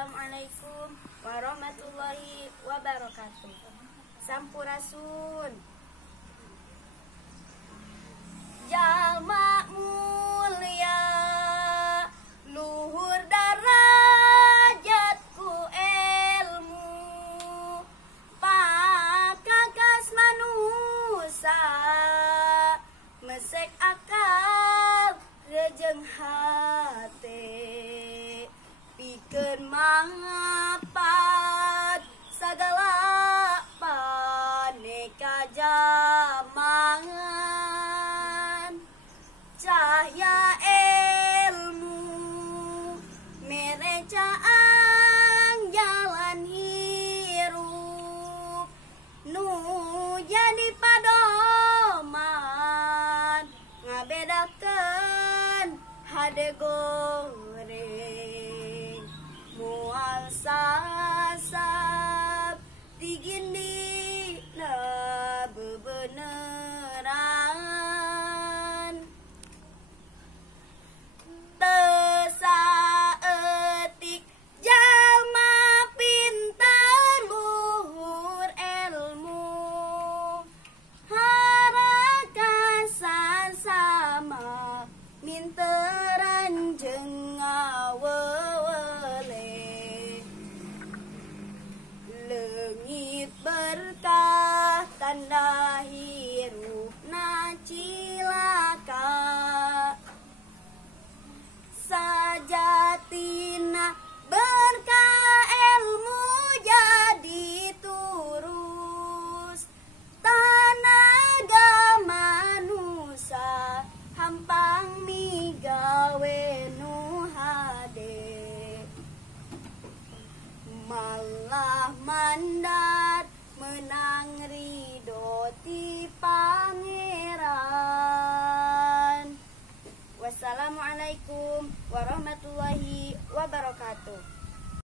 Assalamualaikum warahmatullahi wabarakatuh. Sampurasun. Jalma mulia, luhur darajatku ilmu, pakakas manusia, mesek akal rejeng hati, pikeun mangapat sagala paneka jaman. Cahaya ilmu merecaang jalan hirup, nu jadi padoman ngabedakeun hade goreng moal sasab digindina bebeneran. Tesaetik jalma pintar luhur ilmu, harakasan sama minteran jeung ngawele, leungit berkah tanda hirupna cilaka, sajatina berkah ilmu jadi turus, tanaga manusia hampang migawe nu hade, malah mandat menang ridho ti